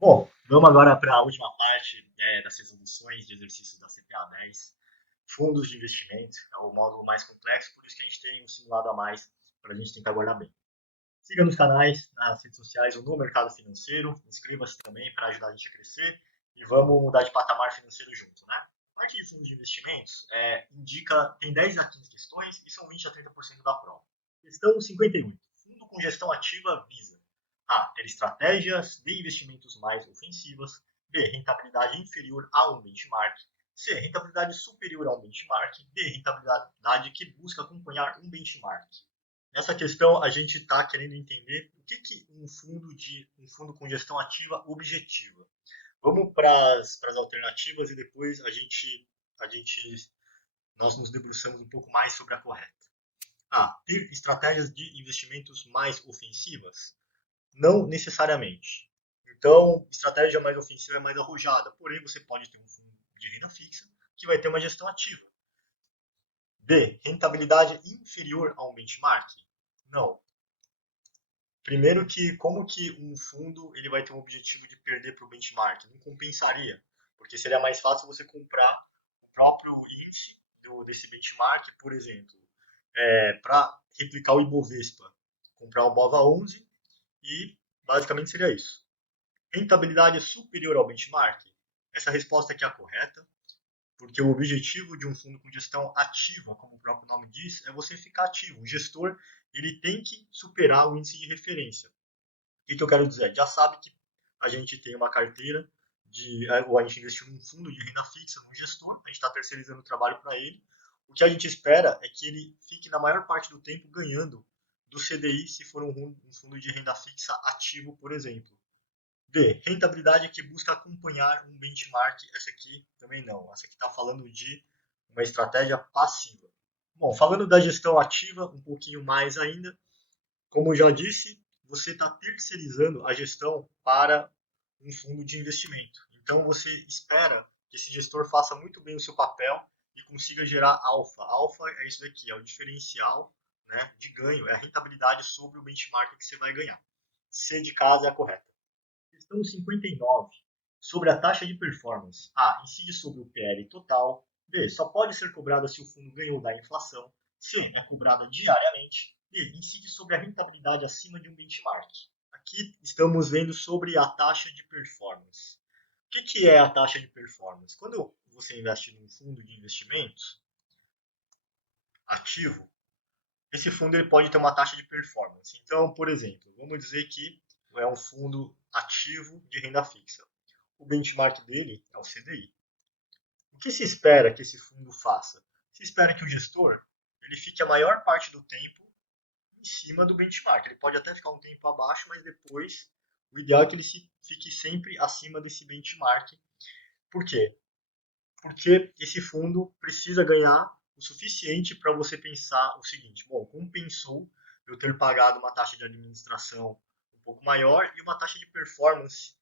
Bom, vamos agora para a última parte das resoluções de exercícios da CPA 10. Fundos de investimento é o módulo mais complexo, por isso que a gente tem um simulado a mais para a gente tentar guardar bem. Siga nos canais, nas redes sociais ou no mercado financeiro. Inscreva-se também para ajudar a gente a crescer e vamos mudar de patamar financeiro junto, né? A parte de fundos de investimentos tem 10 a 15 questões e são 20 a 30% da prova. Questão 58. Fundo com gestão ativa visa a. Ter estratégias de investimentos mais ofensivas. B. Rentabilidade inferior a um benchmark. C. Rentabilidade superior a um benchmark. D. Rentabilidade que busca acompanhar um benchmark. Nessa questão, a gente está querendo entender o que um fundo com gestão ativa objetiva. Vamos para as alternativas e depois a gente nós nos debruçamos um pouco mais sobre a correta. A. Ter estratégias de investimentos mais ofensivas? Não necessariamente. Então, estratégia mais ofensiva é mais arrojada. Porém, você pode ter um fundo de renda fixa que vai ter uma gestão ativa. B. Rentabilidade inferior a um benchmark? Não. Primeiro que como que um fundo ele vai ter um objetivo de perder para o benchmark? Não compensaria, porque seria mais fácil você comprar o próprio índice desse benchmark, por exemplo, para replicar o Ibovespa, comprar o BOVA 11 e basicamente seria isso. Rentabilidade superior ao benchmark? Essa resposta aqui é a correta, porque o objetivo de um fundo com gestão ativa, como o próprio nome diz, é você ficar ativo. O gestor ele tem que superar o índice de referência. O que eu quero dizer? Já sabe que a gente tem uma carteira ou a gente investiu num fundo de renda fixa, num gestor, a gente está terceirizando o trabalho para ele. O que a gente espera é que ele fique na maior parte do tempo ganhando do CDI se for um fundo de renda fixa ativo, por exemplo. B. Rentabilidade que busca acompanhar um benchmark. Essa aqui também não. Essa aqui está falando de uma estratégia passiva. Bom, falando da gestão ativa, um pouquinho mais ainda, como eu já disse, você está terceirizando a gestão para um fundo de investimento. Então você espera que esse gestor faça muito bem o seu papel e consiga gerar alfa. Alfa é isso daqui, é o diferencial, né, de ganho, é a rentabilidade sobre o benchmark que você vai ganhar. C de casa é a correta. Questão 59. Sobre a taxa de performance. A. Incide sobre o PL total. B. Só pode ser cobrada se o fundo ganhou da inflação. C. É cobrada diariamente. D. Incide sobre a rentabilidade acima de um benchmark. Aqui estamos vendo sobre a taxa de performance. O que é a taxa de performance? Quando você investe num fundo de investimentos ativo, esse fundo ele pode ter uma taxa de performance. Então, por exemplo, vamos dizer que é um fundo ativo de renda fixa. O benchmark dele é o CDI. O que se espera que esse fundo faça? Se espera que o gestor ele fique a maior parte do tempo em cima do benchmark. Ele pode até ficar um tempo abaixo, mas depois o ideal é que ele fique sempre acima desse benchmark. Por quê? Porque esse fundo precisa ganhar o suficiente para você pensar o seguinte: bom, compensou eu ter pagado uma taxa de administração um pouco maior e uma taxa de performance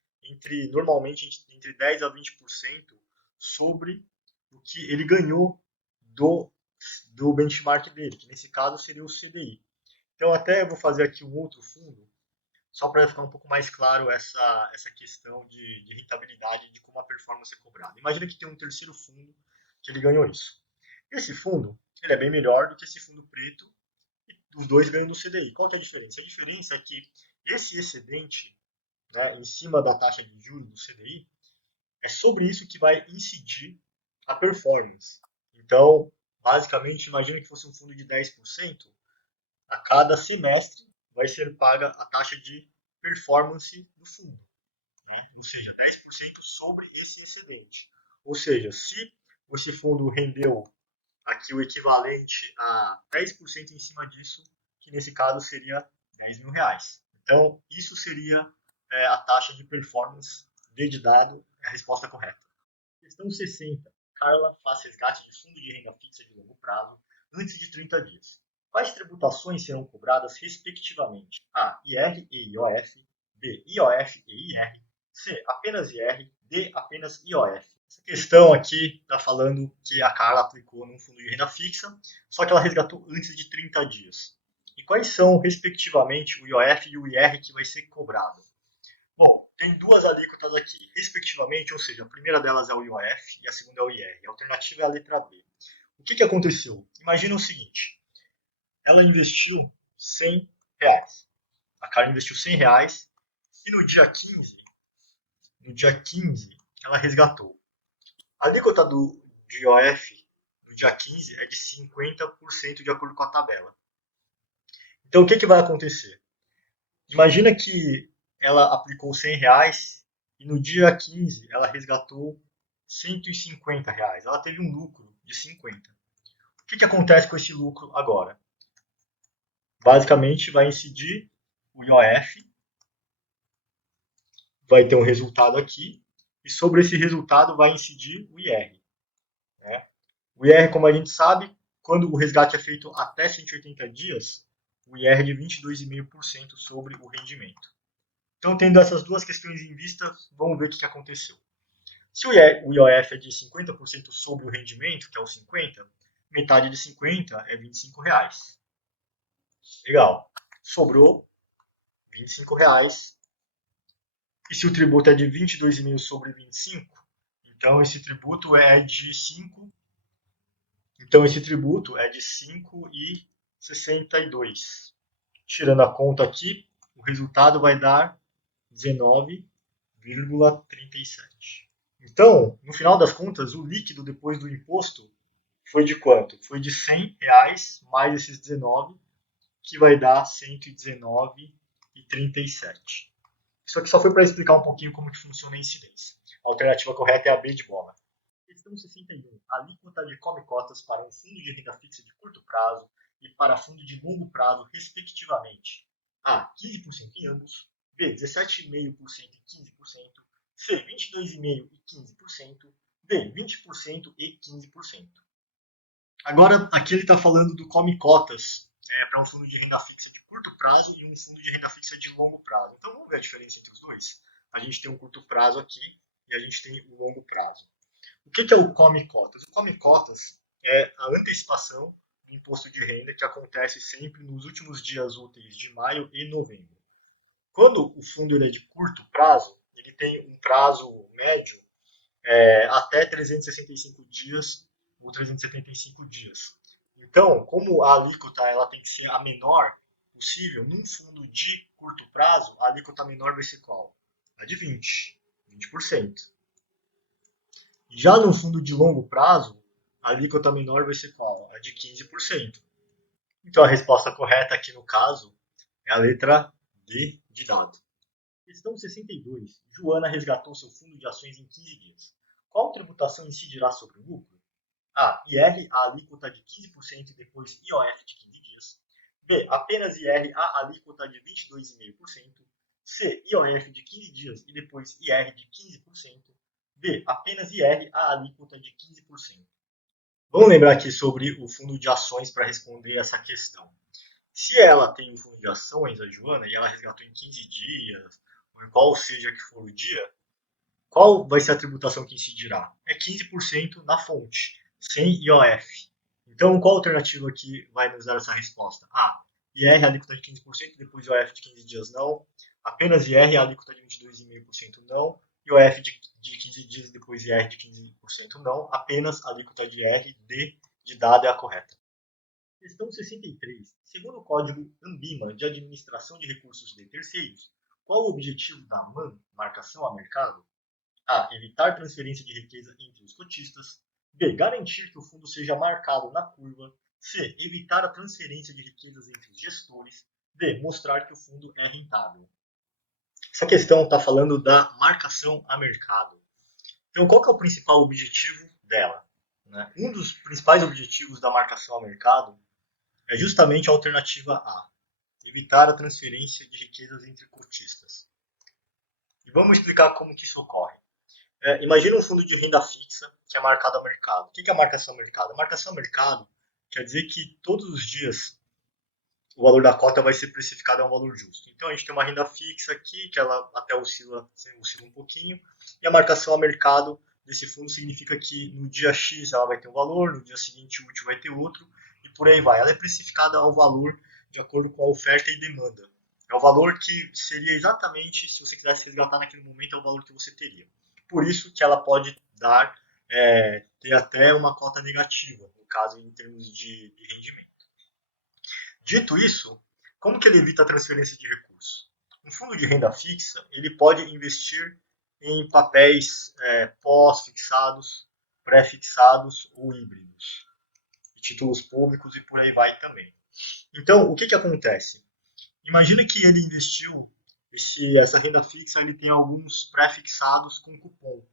normalmente entre 10 a 20% sobre o que ele ganhou do benchmark dele, que nesse caso seria o CDI. Então até eu vou fazer aqui um outro fundo só para ficar um pouco mais claro essa questão de rentabilidade, de como a performance é cobrada. Imagina que tem um terceiro fundo que ele ganhou isso. Esse fundo ele é bem melhor do que esse fundo preto e os dois ganham no CDI. Qual que é a diferença? A diferença é que esse excedente, né, em cima da taxa de juros do CDI, é sobre isso que vai incidir a performance. Então, basicamente, imagina que fosse um fundo de 10%, a cada semestre vai ser paga a taxa de performance do fundo, né? Ou seja, 10% sobre esse excedente. Ou seja, se esse fundo rendeu aqui o equivalente a 10% em cima disso, que nesse caso seria R$ 10.000. Então, isso seria a taxa de performance de dado, é a resposta correta. Questão 60. Carla faz resgate de fundo de renda fixa de longo prazo antes de 30 dias. Quais tributações serão cobradas respectivamente? A. IR e IOF. B. IOF e IR. C. Apenas IR. D. Apenas IOF. Essa questão aqui está falando que a Carla aplicou num fundo de renda fixa, só que ela resgatou antes de 30 dias. E quais são, respectivamente, o IOF e o IR que vai ser cobrado? Bom, tem duas alíquotas cotas aqui, respectivamente, ou seja, a primeira delas é o IOF e a segunda é o IR. A alternativa é a letra B. O que aconteceu? Imagina o seguinte, ela investiu 100 reais. A Karen investiu 100 reais e no dia 15, ela resgatou. A alíquota de IOF no dia 15 é de 50% de acordo com a tabela. Então o que vai acontecer? Imagina que ela aplicou 100 reais e no dia 15 ela resgatou 150 reais. Ela teve um lucro de 50. O que acontece com esse lucro agora? Basicamente vai incidir o IOF, vai ter um resultado aqui, e sobre esse resultado vai incidir o IR. Né? O IR, como a gente sabe, quando o resgate é feito até 180 dias, o IR é de 22,5% sobre o rendimento. Então, tendo essas duas questões em vista, vamos ver o que aconteceu. Se o IOF é de 50% sobre o rendimento, que é o 50, metade de 50 é 25 reais. Legal. Sobrou 25 reais. E se o tributo é de 22,5 sobre 25, então esse tributo é de 5. Então esse tributo é de 5,62. Tirando a conta aqui, o resultado vai dar 19,37. Então, no final das contas, o líquido depois do imposto foi de quanto? Foi de 100 reais mais esses 19, que vai dar 119,37. Isso aqui só foi para explicar um pouquinho como que funciona a incidência. A alternativa correta é a B de bola. Questão 61. Alíquota de come-cotas para um fundo de renda fixa de curto prazo e para fundo de longo prazo, respectivamente. A. 15% em ambos. B. 17,5% e 15%. C. 22,5% e 15%. D. 20% e 15%. Agora, aqui ele está falando do come-cotas para um fundo de renda fixa de curto prazo e um fundo de renda fixa de longo prazo. Então, vamos ver a diferença entre os dois? A gente tem um curto prazo aqui e a gente tem um longo prazo. O que é o come-cotas? O come-cotas é a antecipação do imposto de renda que acontece sempre nos últimos dias úteis de maio e novembro. Quando o fundo é de curto prazo, ele tem um prazo médio até 365 dias ou 375 dias. Então, como a alíquota ela tem que ser a menor possível, num fundo de curto prazo, a alíquota menor vai ser qual? A de 20%. Já no fundo de longo prazo, a alíquota menor vai ser qual? A de 15%. Então a resposta correta aqui no caso é a letra D de dado. Questão 62. Joana resgatou seu fundo de ações em 15 dias. Qual tributação incidirá sobre o lucro? A. IR, a alíquota de 15% e depois IOF de 15 dias. B. Apenas IR, a alíquota de 22,5%. C. IOF de 15 dias e depois IR de 15%. D. Apenas IR, a alíquota de 15%. Vamos lembrar aqui sobre o fundo de ações para responder essa questão. Se ela tem um fundo de ações, a Joana, e ela resgatou em 15 dias, ou em qual seja que for o dia, qual vai ser a tributação que incidirá? É 15% na fonte, sem IOF. Então, qual alternativa aqui vai nos dar essa resposta? A. IR, alíquota de 15%, depois IOF de 15 dias não. Apenas IR, alíquota de 22,5% não. IOF de 15 dias, depois IR de 15% não. Apenas alíquota de IR, D de dado é a correta. Questão 63. Segundo o Código ANBIMA de Administração de Recursos de Terceiros, qual o objetivo da MAN, marcação a mercado? A. Evitar transferência de riqueza entre os cotistas. B. Garantir que o fundo seja marcado na curva. C. Evitar a transferência de riquezas entre os gestores. D. Mostrar que o fundo é rentável. Essa questão está falando da marcação a mercado. Então, qual que é o principal objetivo dela? Um dos principais objetivos da marcação a mercado é justamente a alternativa A. Evitar a transferência de riquezas entre cotistas. E vamos explicar como que isso ocorre. Imagina um fundo de renda fixa que é marcado a mercado. O que é a marcação a mercado? A marcação a mercado quer dizer que todos os dias o valor da cota vai ser precificado a um valor justo. Então a gente tem uma renda fixa aqui, que ela até oscila um pouquinho, e a marcação a mercado desse fundo significa que no dia X ela vai ter um valor, no dia seguinte útil vai ter outro, e por aí vai. Ela é precificada ao valor de acordo com a oferta e demanda. É o valor que seria exatamente, se você quisesse resgatar naquele momento, é o valor que você teria. Por isso que ela pode ter até uma cota negativa, no caso, em termos de rendimento. Dito isso, como que ele evita a transferência de recursos? Um fundo de renda fixa, ele pode investir em papéis pós-fixados, pré-fixados ou híbridos, títulos públicos e por aí vai também. Então, o que acontece? Imagina que ele investiu essa renda fixa, ele tem alguns pré-fixados com cupom,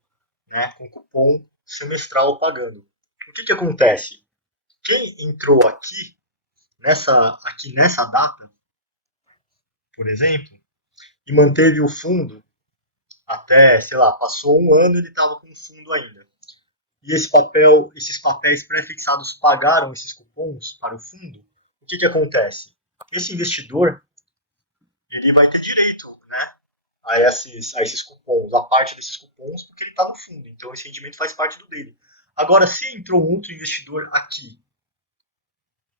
né? Com cupom semestral pagando. O que acontece? Quem entrou aqui nessa data, por exemplo, e manteve o fundo até, sei lá, passou um ano e ele estava com o fundo ainda. E esses papéis pré-fixados pagaram esses cupons para o fundo, o que acontece? Esse investidor ele vai ter direito, né, a esses cupons, a parte desses cupons, porque ele está no fundo. Então esse rendimento faz parte do dele. Agora, se entrou um outro investidor aqui,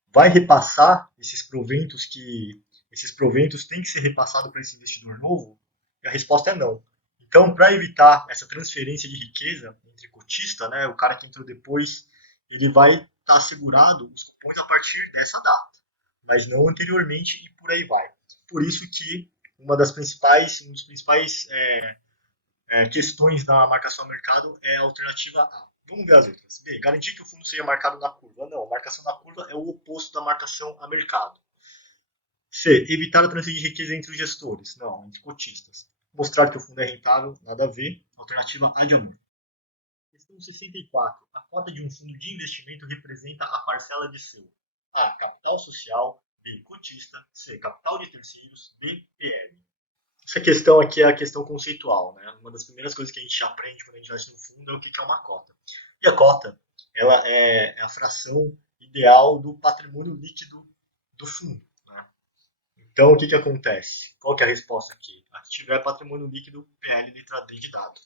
vai repassar esses proventos têm que ser repassados para esse investidor novo? E a resposta é não. Então, para evitar essa transferência de riqueza entre cotista, né, o cara que entrou depois, ele vai estar assegurado os cupons a partir dessa data, mas não anteriormente e por aí vai. Por isso que uma dos principais questões da marcação a mercado é a alternativa A. Vamos ver as outras. B. Garantir que o fundo seja marcado na curva. Não, a marcação na curva é o oposto da marcação a mercado. C. Evitar a transferência de riqueza entre os gestores. Não, entre cotistas. Mostrar que o fundo é rentável. Nada a ver. Alternativa A de amor. Questão 64. A cota de um fundo de investimento representa a parcela de seu A. Capital social. B. Cotista. C. Capital de terceiros. D. PL. Essa questão aqui é a questão conceitual, né? Uma das primeiras coisas que a gente aprende quando a gente vai no fundo é o que é uma cota. E a cota, ela é a fração ideal do patrimônio líquido do fundo, né? Então, o que acontece? Qual que é a resposta aqui? Se tiver patrimônio líquido, PL letra D de dado.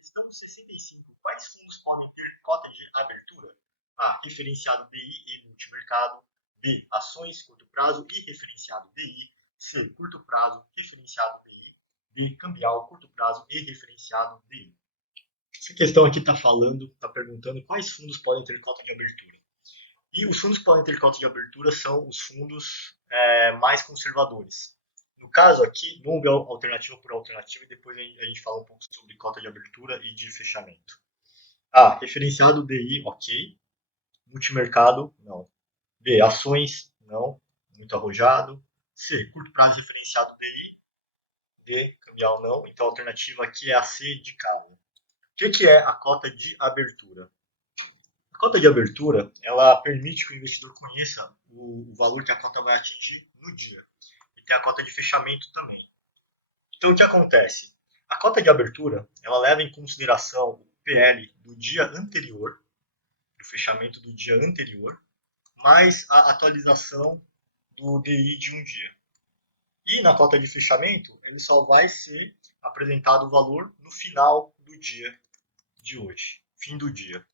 Questão 65. Quais fundos podem ter cota de abertura? A. Referenciado DI e multimercado. B. Ações curto prazo e referenciado DI. C. Curto prazo, referenciado DI. D. Cambial, curto prazo e referenciado DI. Essa questão aqui está perguntando quais fundos podem ter cota de abertura. E os fundos que podem ter cota de abertura são os fundos mais conservadores. No caso aqui, vamos ver alternativa por alternativa e depois a gente fala um pouco sobre cota de abertura e de fechamento. A. Referenciado DI, ok. Multimercado, não. B. Ações, não. Muito arrojado. C. Curto prazo referenciado DI. D. Cambial, não. Então a alternativa aqui é a C de casa. O que é a cota de abertura? A cota de abertura, ela permite que o investidor conheça o valor que a cota vai atingir no dia. E tem a cota de fechamento também. Então, o que acontece? A cota de abertura, ela leva em consideração o PL do dia anterior, do fechamento do dia anterior, mais a atualização do DI de um dia. E na cota de fechamento, ele só vai ser apresentado o valor no final do dia de hoje, fim do dia.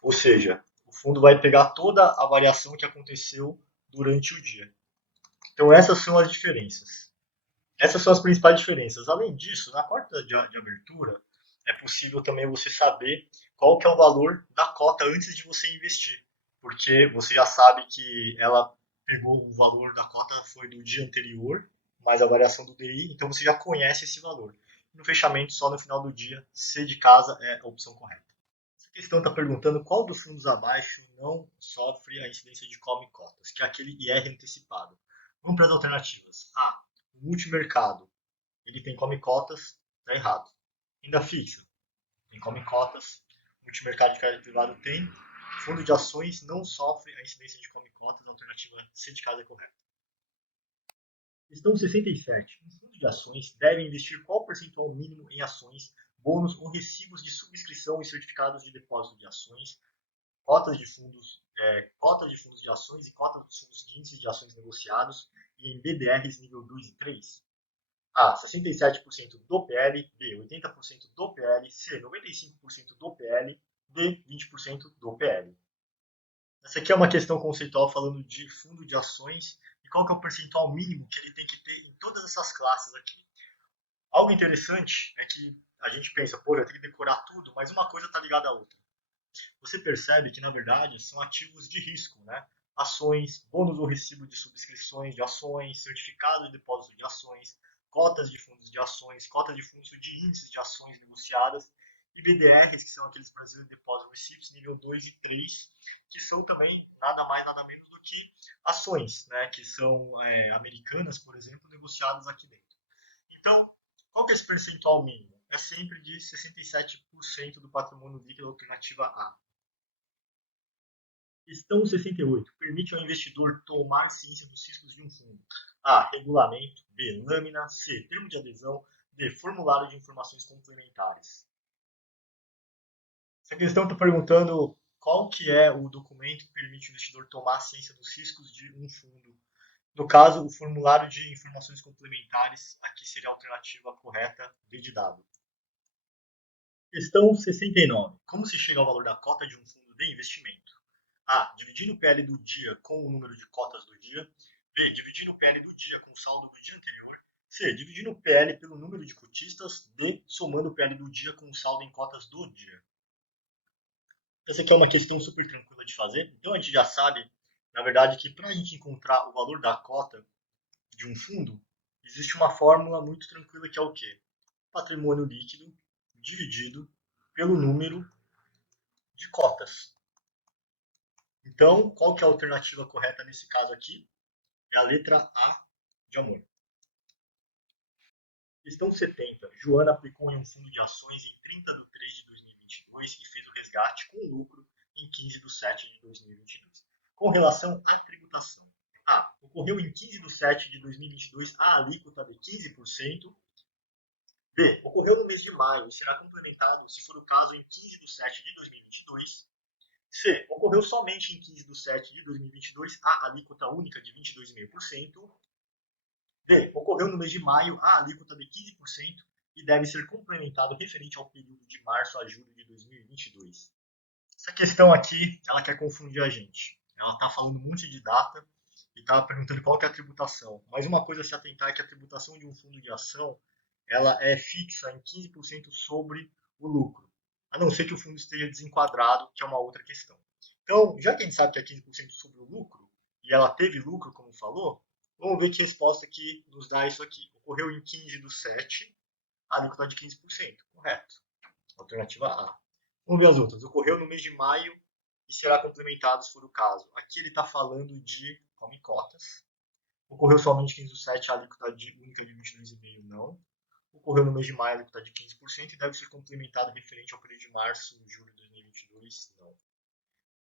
Ou seja, o fundo vai pegar toda a variação que aconteceu durante o dia. Então essas são as diferenças. Essas são as principais diferenças. Além disso, na cota de abertura, é possível também você saber qual que é o valor da cota antes de você investir. Porque você já sabe que ela pegou o valor da cota foi do dia anterior, mais a variação do DI, então você já conhece esse valor. No fechamento, só no final do dia, C de casa é a opção correta. Essa questão está perguntando qual dos fundos abaixo não sofre a incidência de come cotas, que é aquele IR antecipado. Vamos para as alternativas. A. O multimercado, ele tem come cotas, está errado. Renda fixa, tem come cotas. Multimercado de crédito privado tem. Fundo de ações não sofre a incidência de come cotas, a alternativa C de casa é correta. Questão 67. Um fundo de ações deve investir qual percentual mínimo em ações, bônus ou recibos de subscrição e certificados de depósito de ações, cotas de fundos de ações e cotas dos fundos de índices de ações negociados e em BDRs nível 2 e 3? A. 67% do PL. B. 80% do PL. C. 95% do PL. D. 20% do PL. Essa aqui é uma questão conceitual falando de fundo de ações e qual que é o percentual mínimo que ele tem que ter em todas essas classes aqui. Algo interessante é que a gente pensa, pô, eu tenho que decorar tudo, mas uma coisa está ligada à outra. Você percebe que, na verdade, são ativos de risco, né? Ações, bônus ou recibo de subscrições de ações, certificado de depósito de ações, cotas de fundos de ações, cotas de fundos de índices de ações negociadas e BDRs, que são aqueles Brazilian Deposit Receipts nível 2 e 3, que são também nada mais, nada menos do que ações, né? Que são americanas, por exemplo, negociadas aqui dentro. Então, qual que é esse percentual mínimo? É sempre de 67% do patrimônio líquido alternativa A. Questão 68. Permite ao investidor tomar ciência dos riscos de um fundo. A. Regulamento. B. Lâmina. C. Termo de adesão. D. Formulário de informações complementares. Essa questão está perguntando qual que é o documento que permite ao investidor tomar ciência dos riscos de um fundo. No caso, o formulário de informações complementares, aqui seria a alternativa correta, D de dado. Questão 69. Como se chega ao valor da cota de um fundo de investimento? A. Dividindo o PL do dia com o número de cotas do dia. B. Dividindo o PL do dia com o saldo do dia anterior. C. Dividindo o PL pelo número de cotistas. D. Somando o PL do dia com o saldo em cotas do dia. Essa aqui é uma questão super tranquila de fazer. Então a gente já sabe, na verdade, que para a gente encontrar o valor da cota de um fundo, existe uma fórmula muito tranquila que é o quê? Patrimônio líquido dividido pelo número de cotas. Então, qual que é a alternativa correta nesse caso aqui? É a letra A de amor. Questão 70. Joana aplicou em um fundo de ações em 30 de 3 de 2022 e fez o resgate com lucro em 15 de 7 de 2022. Com relação à tributação. A. Ocorreu em 15 de 7 de 2022 a alíquota de 15%. B. Ocorreu no mês de maio e será complementado, se for o caso, em 15 de 7 de 2022. C. Ocorreu somente em 15 de 7 de 2022 a alíquota única de 22,5%. D. Ocorreu no mês de maio a alíquota de 15% e deve ser complementado referente ao período de março a julho de 2022. Essa questão aqui, ela quer confundir a gente. Ela está falando um monte de data e está perguntando qual que é a tributação. Mas uma coisa a se atentar é que a tributação de um fundo de ação, ela é fixa em 15% sobre o lucro. A não ser que o fundo esteja desenquadrado, que é uma outra questão. Então, já que a gente sabe que é 15% sobre o lucro, e ela teve lucro, como falou, vamos ver que resposta que nos dá isso aqui. Ocorreu em 15 do 7, a alíquota de 15%. Correto. Alternativa A. Vamos ver as outras. Ocorreu no mês de maio e será complementado se for o caso. Aqui ele está falando de cotas. Ocorreu somente 15 do 7, a alíquota única de 22,5%, não. Ocorreu no mês de maio, a alíquota de 15% e deve ser complementado referente ao período de março e julho de 2022, não.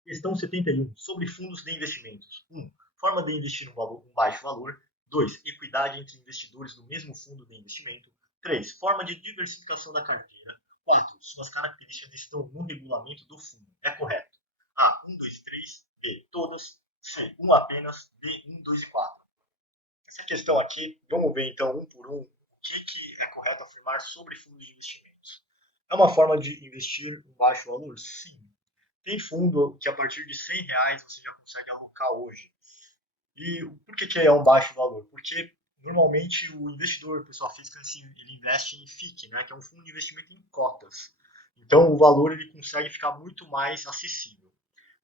Questão 71. Sobre fundos de investimentos. 1. Forma de investir um baixo valor. 2. Equidade entre investidores do mesmo fundo de investimento. 3. Forma de diversificação da carteira. 4. Suas características estão no regulamento do fundo. É correto. A. 1, 2, 3. B. Todas. C. 1 apenas. D. 1, 2 e 4. Essa questão aqui, vamos ver então um por um o que é correto afirmar sobre fundos de investimentos. É uma forma de investir um baixo valor? Sim. Tem fundo que a partir de R$ 100 você já consegue alocar hoje. E por que é um baixo valor? Porque normalmente o investidor, pessoa física, ele investe em FIC, né, que é um fundo de investimento em cotas. Então o valor ele consegue ficar muito mais acessível.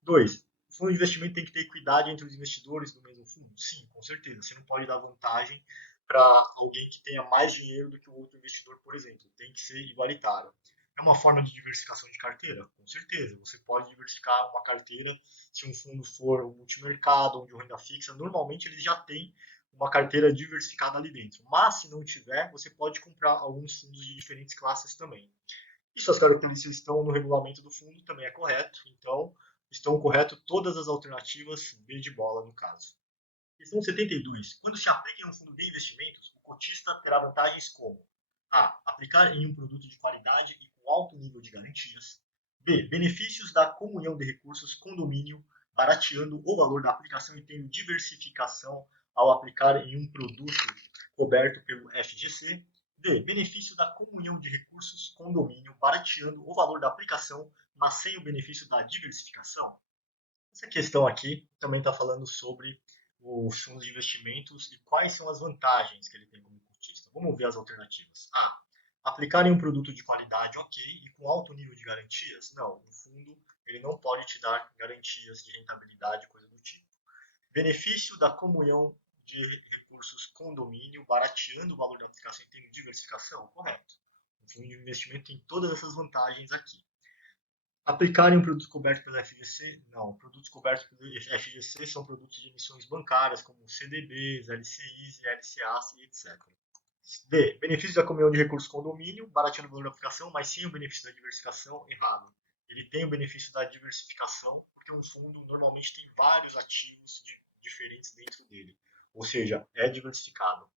2. O fundo de investimento tem que ter equidade entre os investidores do mesmo fundo? Sim, com certeza. Você não pode dar vantagem para alguém que tenha mais dinheiro do que o outro investidor, por exemplo. Tem que ser igualitário. É uma forma de diversificação de carteira? Com certeza. Você pode diversificar uma carteira se um fundo for o multimercado, onde o renda fixa, normalmente eles já têm uma carteira diversificada ali dentro. Mas se não tiver, você pode comprar alguns fundos de diferentes classes também. E suas características estão no regulamento do fundo, também é correto. Então, estão corretas todas as alternativas B de bola no caso. Questão 72. Quando se aplica em um fundo de investimentos, o cotista terá vantagens como A. Aplicar em um produto de qualidade e com alto nível de garantias. B. Benefícios da comunhão de recursos condomínio, barateando o valor da aplicação e tendo diversificação ao aplicar em um produto coberto pelo FGC. D. Benefício da comunhão de recursos condomínio, barateando o valor da aplicação, mas sem o benefício da diversificação. Essa questão aqui também está falando sobre os fundos de investimentos e quais são as vantagens que ele tem como cotista. Vamos ver as alternativas. A. Aplicarem um produto de qualidade ok e com alto nível de garantias? Não, no fundo ele não pode te dar garantias de rentabilidade, coisa do tipo. Benefício da comunhão de recursos condomínio, barateando o valor da aplicação e tendo diversificação? Correto. O fundo de investimento tem todas essas vantagens aqui. Aplicarem um produto coberto pela FGC? Não. Produtos cobertos pela FGC são produtos de emissões bancárias, como CDBs, LCIs, LCAs e etc. D. Benefício da comunhão de recursos condomínio, barateando o valor da aplicação, mas sem o benefício da diversificação? Errado. Ele tem o benefício da diversificação, porque um fundo normalmente tem vários ativos diferentes dentro dele. Ou seja, é diversificado.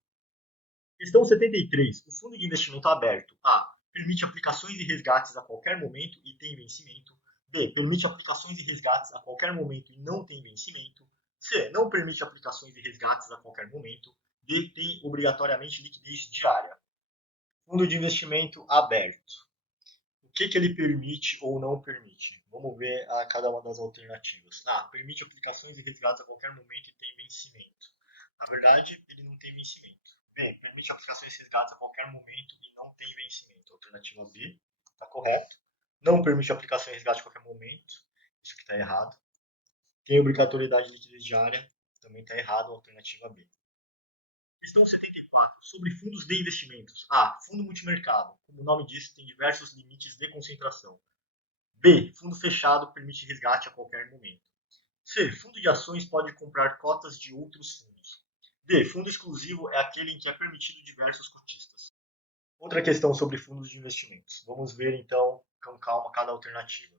Questão 73. O fundo de investimento aberto. A. Permite aplicações e resgates a qualquer momento e tem vencimento. B. Permite aplicações e resgates a qualquer momento e não tem vencimento. C. Não permite aplicações e resgates a qualquer momento. D. Tem obrigatoriamente liquidez diária. Fundo de investimento aberto. O que ele permite ou não permite? Vamos ver a cada uma das alternativas. A. Permite aplicações e resgates a qualquer momento e tem vencimento. Na verdade, ele não tem vencimento. B. Permite aplicações e resgates a qualquer momento e não tem vencimento. Alternativa B está correto. Não permite aplicação e resgate a qualquer momento. Isso que está errado. Tem obrigatoriedade de liquidez diária. Também está errado. Alternativa B. Questão 74. Sobre fundos de investimentos. A. Fundo multimercado. Como o nome diz, tem diversos limites de concentração. B. Fundo fechado permite resgate a qualquer momento. C. Fundo de ações pode comprar cotas de outros fundos. D. Fundo exclusivo é aquele em que é permitido diversos cotistas. Outra questão sobre fundos de investimentos. Vamos ver então com calma cada alternativa.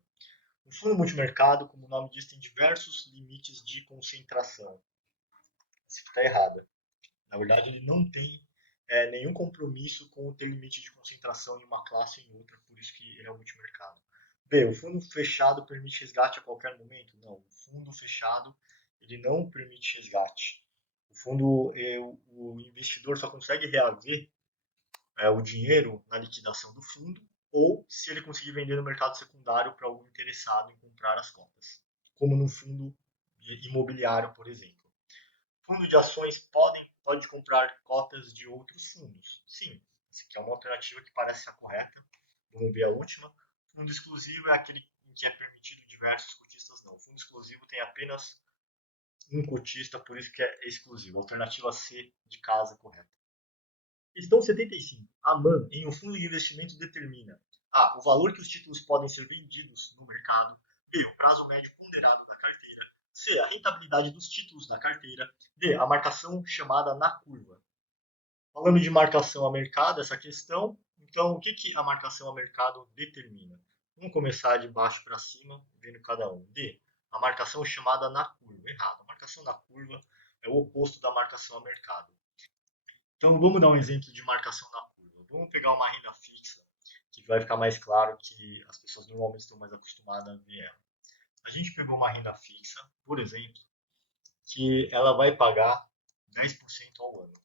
O fundo multimercado, como o nome diz, tem diversos limites de concentração. Isso está errado. Na verdade, ele não tem nenhum compromisso com ter limite de concentração em uma classe ou em outra, por isso que ele é o multimercado. B. O fundo fechado permite resgate a qualquer momento? Não. O fundo fechado ele não permite resgate. O fundo, o investidor só consegue reaver o dinheiro na liquidação do fundo ou se ele conseguir vender no mercado secundário para algum interessado em comprar as cotas, como no fundo imobiliário, por exemplo. Fundo de ações pode comprar cotas de outros fundos? Sim, essa aqui é uma alternativa que parece ser correta. Vamos ver a última. Fundo exclusivo é aquele em que é permitido diversos cotistas? Não. O fundo exclusivo tem apenas um cotista, por isso que é exclusivo. Alternativa C de casa correta. Questão 75. A MAN, em um fundo de investimento, determina A. O valor que os títulos podem ser vendidos no mercado. B. O prazo médio ponderado da carteira. C. A rentabilidade dos títulos da carteira. D. A marcação chamada na curva. Falando de marcação a mercado, essa questão, então o que a marcação a mercado determina? Vamos começar de baixo para cima, vendo cada um. D. A marcação chamada na curva. Errado. A marcação na curva é o oposto da marcação a mercado. Então vamos dar um exemplo de marcação na curva. Vamos pegar uma renda fixa, que vai ficar mais claro que as pessoas normalmente estão mais acostumadas a ver ela. A gente pegou uma renda fixa, por exemplo, que ela vai pagar 10% ao ano.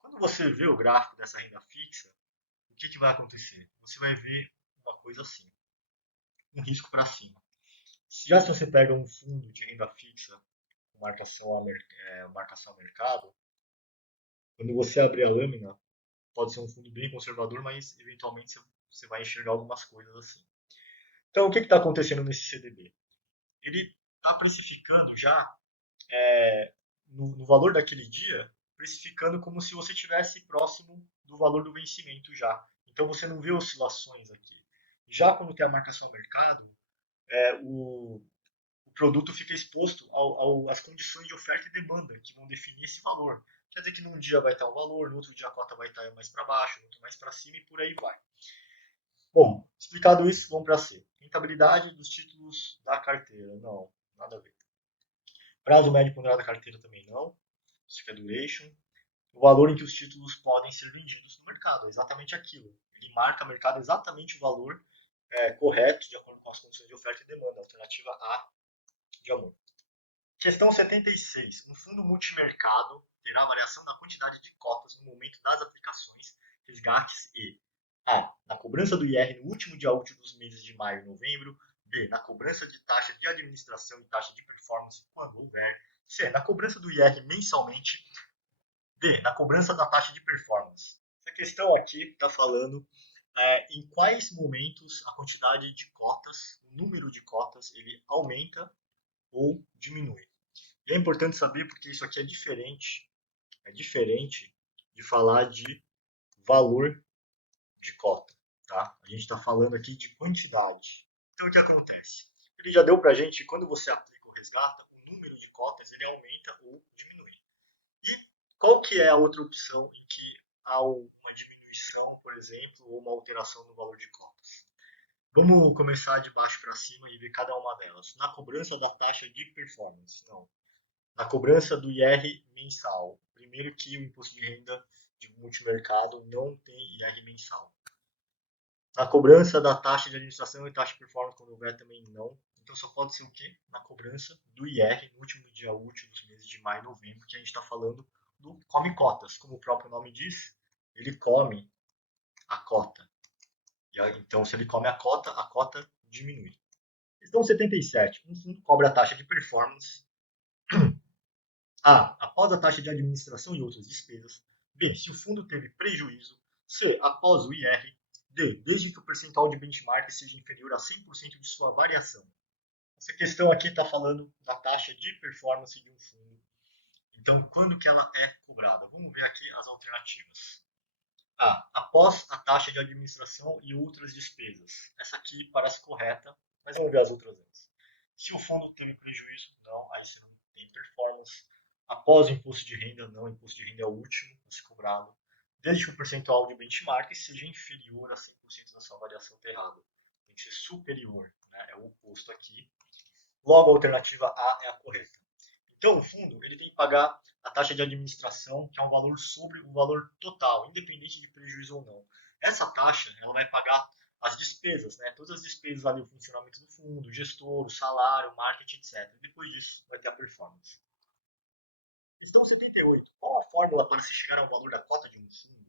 Quando você vê o gráfico dessa renda fixa, o que vai acontecer? Você vai ver uma coisa assim, um risco para cima. Se você pega um fundo de renda fixa com marcação a mercado, quando você abrir a lâmina, pode ser um fundo bem conservador, mas eventualmente você vai enxergar algumas coisas assim. Então, o que está acontecendo nesse CDB? Ele está precificando já no valor daquele dia, precificando como se você estivesse próximo do valor do vencimento já. Então, você não vê oscilações aqui. Já quando tem a marcação ao mercado, o produto fica exposto às condições de oferta e demanda que vão definir esse valor. Quer dizer que num dia vai estar um valor, no outro dia a cota vai estar mais para baixo, no outro mais para cima e por aí vai. Bom, explicado isso, vamos para C. Rentabilidade dos títulos da carteira. Não, nada a ver. Prazo médio ponderado da carteira também não. Isso aqui é duration. O valor em que os títulos podem ser vendidos no mercado. É exatamente aquilo. Ele marca no mercado exatamente o valor correto, de acordo com as condições de oferta e demanda. Alternativa A de amor. Questão 76. Um fundo multimercado terá variação na quantidade de cotas no momento das aplicações, resgates e A. Na cobrança do IR no último dia útil dos meses de maio e novembro. B. Na cobrança de taxa de administração e taxa de performance, quando houver. C. Na cobrança do IR mensalmente. D. Na cobrança da taxa de performance. Essa questão aqui está falando em quais momentos a quantidade de cotas, o número de cotas, ele aumenta ou diminui. E é importante saber porque isso aqui é diferente de falar de valor de cota, tá? A gente está falando aqui de quantidade. Então o que acontece? Ele já deu para a gente que quando você aplica ou resgata, o número de cotas ele aumenta ou diminui. E qual que é a outra opção em que há uma diminuição, por exemplo, ou uma alteração no valor de cotas? Vamos começar de baixo para cima e ver cada uma delas. Na cobrança da taxa de performance, não. Na cobrança do IR mensal. Primeiro que o imposto de renda de multimercado não tem IR mensal. Na cobrança da taxa de administração e taxa de performance, quando houver, também não. Então só pode ser o quê? Na cobrança do IR no último dia útil dos meses de maio e novembro, que a gente está falando do come cotas. Como o próprio nome diz, ele come a cota. Então, se ele come a cota diminui. Questão 77. Um fundo cobra a taxa de performance. A. Após a taxa de administração e outras despesas. B. Se o fundo teve prejuízo. C. Após o IR. D. Desde que o percentual de benchmark seja inferior a 100% de sua variação. Essa questão aqui está falando da taxa de performance de um fundo. Então, quando que ela é cobrada? Vamos ver aqui as alternativas. A. Após a taxa de administração e outras despesas. Essa aqui parece correta, mas vamos ver as outras antes. Se o fundo teve prejuízo, não, aí você não tem performance. Após o imposto de renda, não, o imposto de renda é o último a ser cobrado. Desde que o percentual de benchmark seja inferior a 100% da sua variação errada. Tem que ser superior, né? É o oposto aqui. Logo, a alternativa A é a correta. Então, o fundo ele tem que pagar a taxa de administração, que é um valor sobre o valor total, independente de prejuízo ou não. Essa taxa ela vai pagar as despesas, né? Todas as despesas ali, o funcionamento do fundo, o gestor, o salário, o marketing, etc. Depois disso, vai ter a performance. Questão 78. Qual a fórmula para se chegar ao valor da cota de um fundo?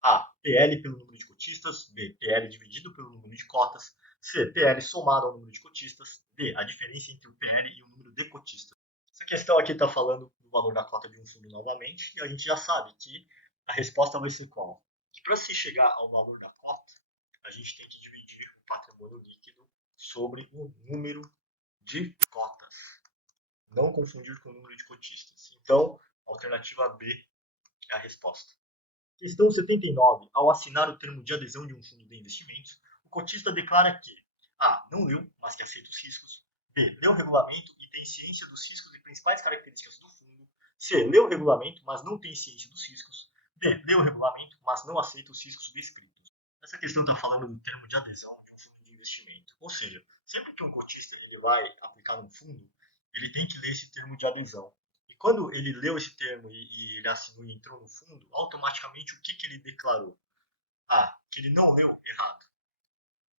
A. PL pelo número de cotistas. B. PL dividido pelo número de cotas. C. PL somado ao número de cotistas. D. A diferença entre o PL e o número de cotistas. Essa questão aqui está falando do valor da cota de um fundo novamente, e a gente já sabe que a resposta vai ser qual? Que para se chegar ao valor da cota, a gente tem que dividir o patrimônio líquido sobre o número de cotas. Não confundir com o número de cotistas. Então, a alternativa B é a resposta. Questão 79. Ao assinar o termo de adesão de um fundo de investimentos, o cotista declara que A. Não leu, mas que aceita os riscos. B. Leu o regulamento e tem ciência dos riscos e principais características do fundo. C. Leu o regulamento, mas não tem ciência dos riscos. D. Leu o regulamento, mas não aceita os riscos descritos. Essa questão está falando do termo de adesão de um fundo de investimento. Ou seja, sempre que um cotista ele vai aplicar um fundo, ele tem que ler esse termo de adesão. E quando ele leu esse termo e ele assinou e entrou no fundo, automaticamente o que, que ele declarou? A. Que ele não leu errado.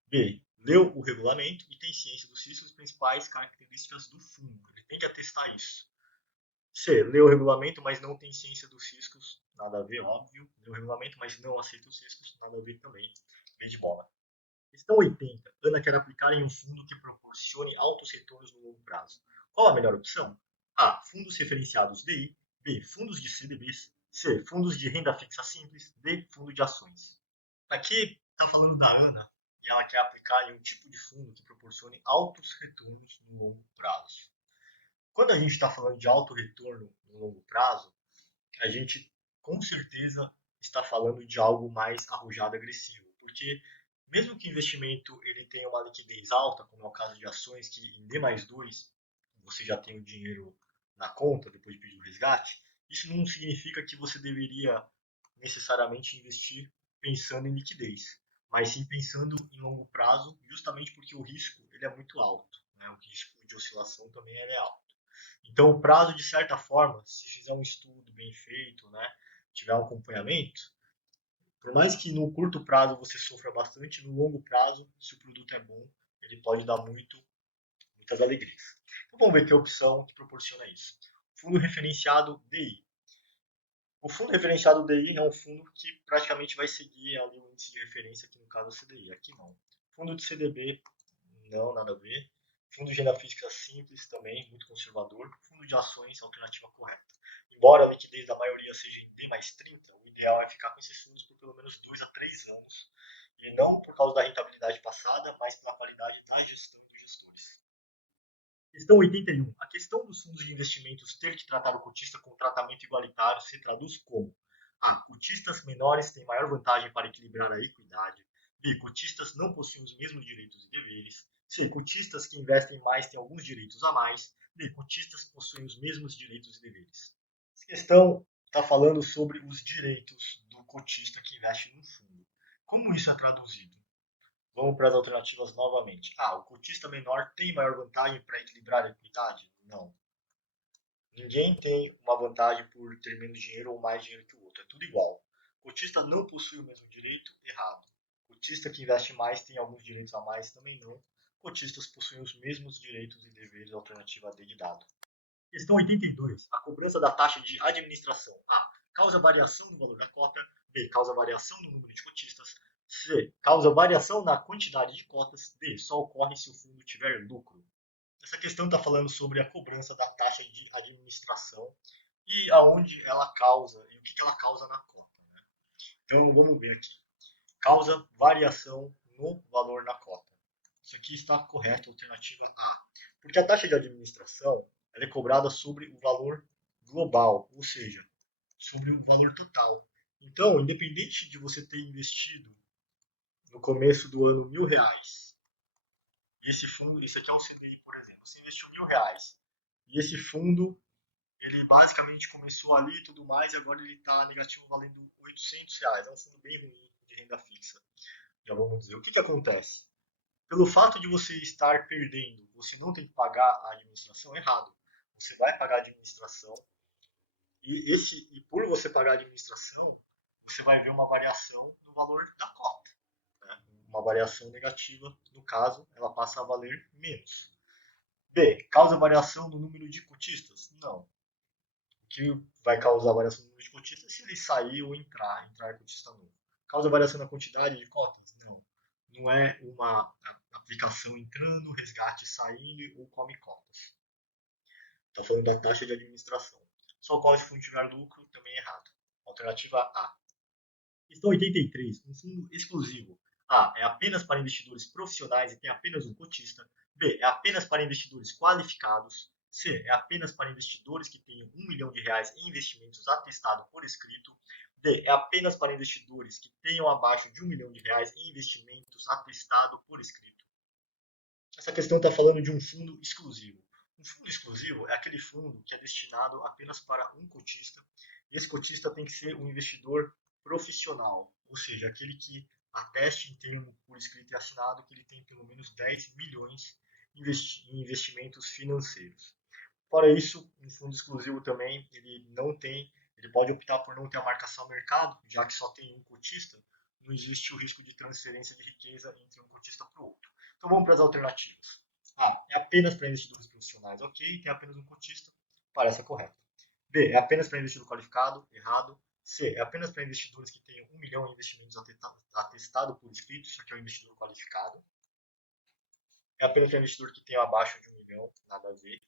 B. Leu o regulamento e tem ciência dos riscos principais características do fundo. Ele tem que atestar isso. C. Leu o regulamento, mas não tem ciência dos riscos. Nada a ver, óbvio. Leu o regulamento, mas não aceita os riscos. Nada a ver também. B de bola. Questão 80. Ana quer aplicar em um fundo que proporcione altos retornos no longo prazo. Qual a melhor opção? A. Fundos referenciados DI. B. Fundos de CDBs. C. Fundos de renda fixa simples. D. Fundo de ações. Aqui está falando da Ana e ela quer aplicar em um tipo de fundo que proporcione altos retornos no longo prazo. Quando a gente está falando de alto retorno no longo prazo, a gente com certeza está falando de algo mais arrojado e agressivo, porque mesmo que o investimento ele tenha uma liquidez alta, como é o caso de ações, que em D mais 2 você já tem o dinheiro na conta depois de pedir o resgate, isso não significa que você deveria necessariamente investir pensando em liquidez, mas sim pensando em longo prazo, justamente porque o risco ele é muito alto, né? O risco de oscilação também é alto. Então, o prazo, de certa forma, se fizer um estudo bem feito, né, tiver um acompanhamento, por mais que no curto prazo você sofra bastante, no longo prazo, se o produto é bom, ele pode dar muitas alegrias. Então, vamos ver que opção que proporciona isso. Fundo referenciado DI. O fundo referenciado DI é um fundo que praticamente vai seguir ali o índice de referência, que no caso é o CDI. Aqui não. Fundo de CDB, não, nada a ver. Fundo de renda fixa simples também, muito conservador. Fundo de ações, alternativa correta. Embora a liquidez da maioria seja em D+30, o ideal é ficar com esses fundos por pelo menos 2 a 3 anos. E não por causa da rentabilidade passada, mas pela qualidade da gestão dos gestores. Questão 81. A questão dos fundos de investimentos ter que tratar o cotista com tratamento igualitário se traduz como: A. Cotistas menores têm maior vantagem para equilibrar a equidade. B. Cotistas não possuem os mesmos direitos e deveres. C. Cotistas que investem mais têm alguns direitos a mais. D. Cotistas possuem os mesmos direitos e deveres. Essa questão está falando sobre os direitos do cotista que investe no fundo. Como isso é traduzido? Vamos para as alternativas novamente. O cotista menor tem maior vantagem para equilibrar a equidade? Não. Ninguém tem uma vantagem por ter menos dinheiro ou mais dinheiro que o outro. É tudo igual. Cotista não possui o mesmo direito? Errado. Cotista que investe mais tem alguns direitos a mais? Também não. Cotistas possuem os mesmos direitos e deveres. Alternativa D de dado. Questão 82. A cobrança da taxa de administração. A. Causa variação no valor da cota. B. Causa variação no número de cotistas. C. Causa variação na quantidade de cotas. D. Só ocorre se o fundo tiver lucro. Essa questão está falando sobre a cobrança da taxa de administração e aonde ela causa e o que ela causa na cota. Né? Então vamos ver aqui. Causa variação no valor da cota. Isso aqui está correto, alternativa A. Porque a taxa de administração ela é cobrada sobre o valor global, ou seja, sobre o valor total. Então, independente de você ter investido no começo do ano R$ 1.000, esse fundo, esse aqui é um CDI, por exemplo, você investiu R$ 1.000 e esse fundo ele basicamente começou ali e tudo mais, e agora ele está negativo valendo R$ 800. É um fundo bem ruim de renda fixa. Já vamos dizer. O que acontece? Pelo fato de você estar perdendo, você não tem que pagar a administração errado. Você vai pagar a administração e por você pagar a administração, você vai ver uma variação no valor da cota. Né? Uma variação negativa, no caso, ela passa a valer menos. B. Causa variação no número de cotistas? Não. O que vai causar variação no número de cotistas é se ele sair ou entrar cotista novo. Causa variação na quantidade de cotas? Não. Não é uma aplicação entrando, resgate saindo ou come cotas. Está falando da taxa de administração. Só ocorre se o fundo tiver lucro, também é errado. Alternativa A. Questão 83. Um fundo exclusivo. A. É apenas para investidores profissionais e tem apenas um cotista. B. É apenas para investidores qualificados. C. É apenas para investidores que tenham R$ 1 milhão em investimentos atestado por escrito. D. É apenas para investidores que tenham abaixo de R$ 1 milhão em investimentos atestado por escrito. Essa questão está falando de um fundo exclusivo. Um fundo exclusivo é aquele fundo que é destinado apenas para um cotista. E esse cotista tem que ser um investidor profissional, ou seja, aquele que ateste em termo por escrito e assinado que ele tem pelo menos 10 milhões em investimentos financeiros. Fora isso, um fundo exclusivo também ele pode optar por não ter a marcação ao mercado, já que só tem um cotista, não existe o risco de transferência de riqueza entre um cotista para o outro. Então vamos para as alternativas. É apenas para investidores profissionais, ok, tem apenas um cotista, parece correto. B, é apenas para investidor qualificado, errado. C, é apenas para investidores que tenham 1 milhão em investimentos atestado por escrito, isso aqui é um investidor qualificado. É apenas para investidor que tenha abaixo de 1 milhão, nada a ver.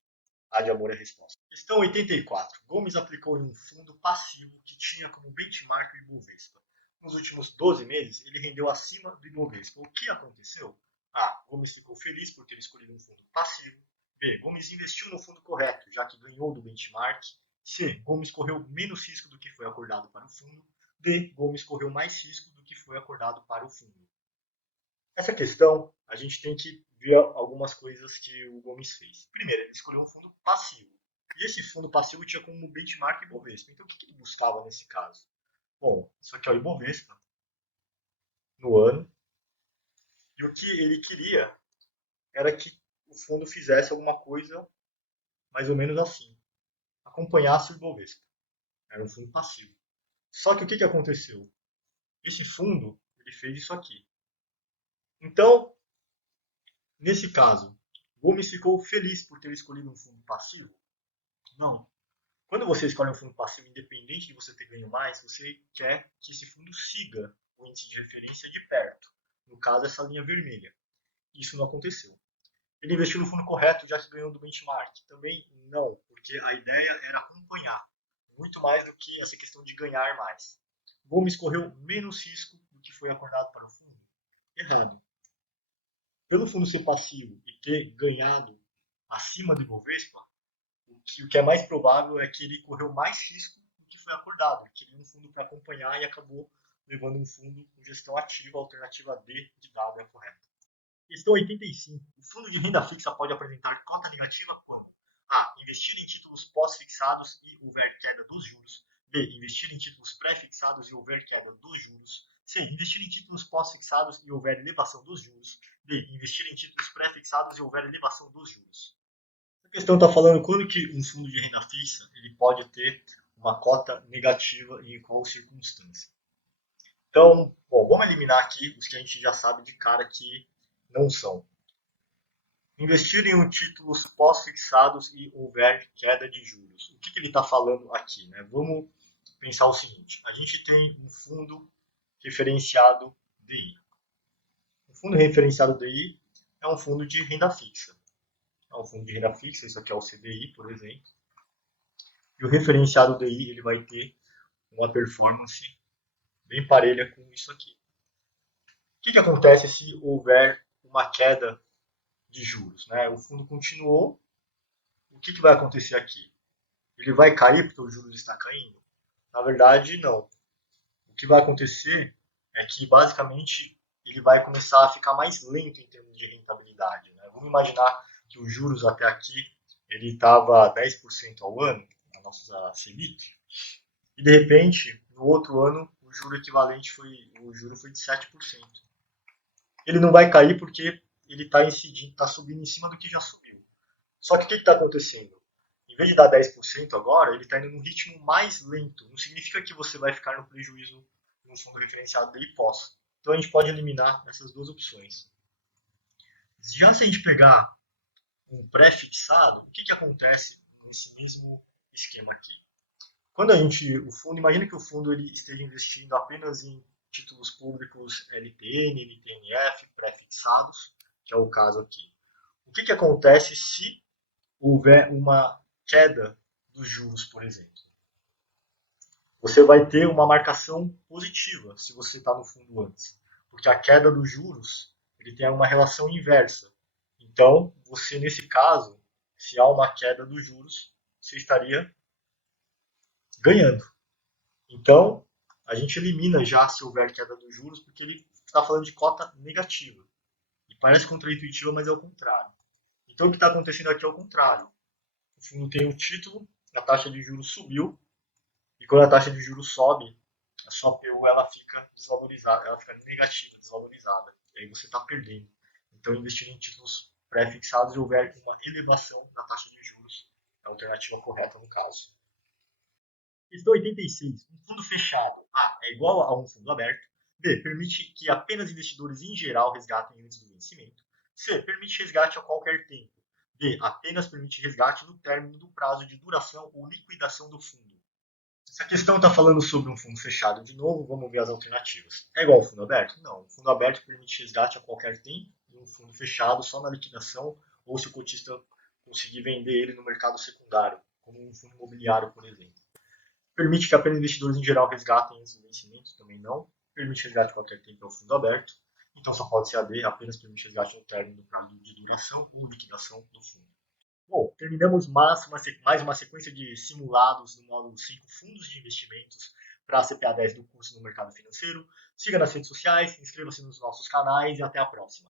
A de amor é a resposta. Questão 84. Gomes aplicou em um fundo passivo que tinha como benchmark o Ibovespa. Nos últimos 12 meses, ele rendeu acima do Ibovespa. O que aconteceu? A. Gomes ficou feliz por ter escolhido um fundo passivo. B. Gomes investiu no fundo correto, já que ganhou do benchmark. C. Gomes correu menos risco do que foi acordado para o fundo. D. Gomes correu mais risco do que foi acordado para o fundo. Essa questão, a gente tem que ver algumas coisas que o Gomes fez. Primeiro, ele escolheu um fundo passivo. E esse fundo passivo tinha como benchmark Ibovespa. Então, o que ele buscava nesse caso? Bom, isso aqui é o Ibovespa no ano. E o que ele queria era que o fundo fizesse alguma coisa mais ou menos assim. Acompanhasse o Ibovespa. Era um fundo passivo. Só que o que aconteceu? Esse fundo, ele fez isso aqui. Então, nesse caso, Gomes ficou feliz por ter escolhido um fundo passivo? Não. Quando você escolhe um fundo passivo, independente de você ter ganho mais, você quer que esse fundo siga o índice de referência de perto. No caso, essa linha vermelha. Isso não aconteceu. Ele investiu no fundo correto já que ganhou do benchmark? Também não, porque a ideia era acompanhar, muito mais do que essa questão de ganhar mais. Gomes correu menos risco do que foi acordado para o fundo? Errado. Pelo fundo ser passivo e ter ganhado acima do Ibovespa, o que é mais provável é que ele correu mais risco do que foi acordado. Ele queria um fundo para acompanhar e acabou levando um fundo com gestão ativa, a alternativa D de dado é a correta. Questão 85. O fundo de renda fixa pode apresentar cota negativa quando A. Investir em títulos pós-fixados e houver queda dos juros. B. Investir em títulos pré-fixados e houver queda dos juros. C. Investir em títulos pós-fixados e houver elevação dos juros. D. Investir em títulos pré-fixados e houver elevação dos juros. A questão está falando quando que um fundo de renda fixa ele pode ter uma cota negativa e em qual circunstância. Então, bom, vamos eliminar aqui os que a gente já sabe de cara que não são. Investir em títulos pós-fixados e houver queda de juros. O que ele está falando aqui? Né? Vamos pensar o seguinte: a gente tem um fundo referenciado DI. O fundo referenciado DI é um fundo de renda fixa. É um fundo de renda fixa, isso aqui é o CDI, por exemplo. E o referenciado DI ele vai ter uma performance bem parelha com isso aqui. O que acontece se houver uma queda de juros? Né? O fundo continuou. O que vai acontecer aqui? Ele vai cair porque os juros está caindo? Na verdade, não. O que vai acontecer é que, basicamente, ele vai começar a ficar mais lento em termos de rentabilidade. Né? Vamos imaginar que os juros até aqui ele estava 10% ao ano, a nossa Selic, e de repente, no outro ano, o juro equivalente o juro foi de 7%. Ele não vai cair porque ele está subindo em cima do que já subiu. Só que o que está acontecendo? Em vez de dar 10% agora, ele está indo num ritmo mais lento. Não significa que você vai ficar no prejuízo no fundo referenciado DI pós. Então a gente pode eliminar essas duas opções. Já se a gente pegar um pré-fixado, o que acontece nesse mesmo esquema aqui? Quando o fundo, imagina que o fundo ele esteja investindo apenas em títulos públicos LTN, LTNF, pré-fixados, que é o caso aqui. O que acontece se houver uma queda dos juros, por exemplo? Você vai ter uma marcação positiva se você está no fundo antes, porque a queda dos juros ele tem uma relação inversa. Então, você nesse caso, se há uma queda dos juros, você estaria ganhando. Então, a gente elimina já se houver queda dos juros, porque ele está falando de cota negativa. E parece contraintuitivo, mas é o contrário. Então, o que está acontecendo aqui é o contrário. O fundo tem o título, a taxa de juros subiu, e quando a taxa de juros sobe, a sua PU ela fica desvalorizada, ela fica negativa, desvalorizada. E aí você está perdendo. Então, investir em títulos pré-fixados e houver uma elevação na taxa de juros, é a alternativa correta no caso. Questão 86. Um fundo fechado A é igual a um fundo aberto. B. Permite que apenas investidores em geral resgatem antes do vencimento. C. Permite resgate a qualquer tempo. D. Apenas permite resgate no término do prazo de duração ou liquidação do fundo. Essa questão está falando sobre um fundo fechado. De novo, vamos ver as alternativas. É igual ao fundo aberto? Não. Um fundo aberto permite resgate a qualquer tempo e um fundo fechado só na liquidação ou se o cotista conseguir vender ele no mercado secundário, como um fundo imobiliário, por exemplo. Permite que apenas investidores em geral resgatem antes do vencimento, também não. Permite resgate a qualquer tempo, é o fundo aberto. Então só pode ser AD, apenas permite resgate no término do prazo de duração ou liquidação do fundo. Bom, terminamos mais uma sequência de simulados no módulo 5 Fundos de Investimentos para a CPA 10 do curso no Mercado Financeiro. Siga nas redes sociais, inscreva-se nos nossos canais e até a próxima.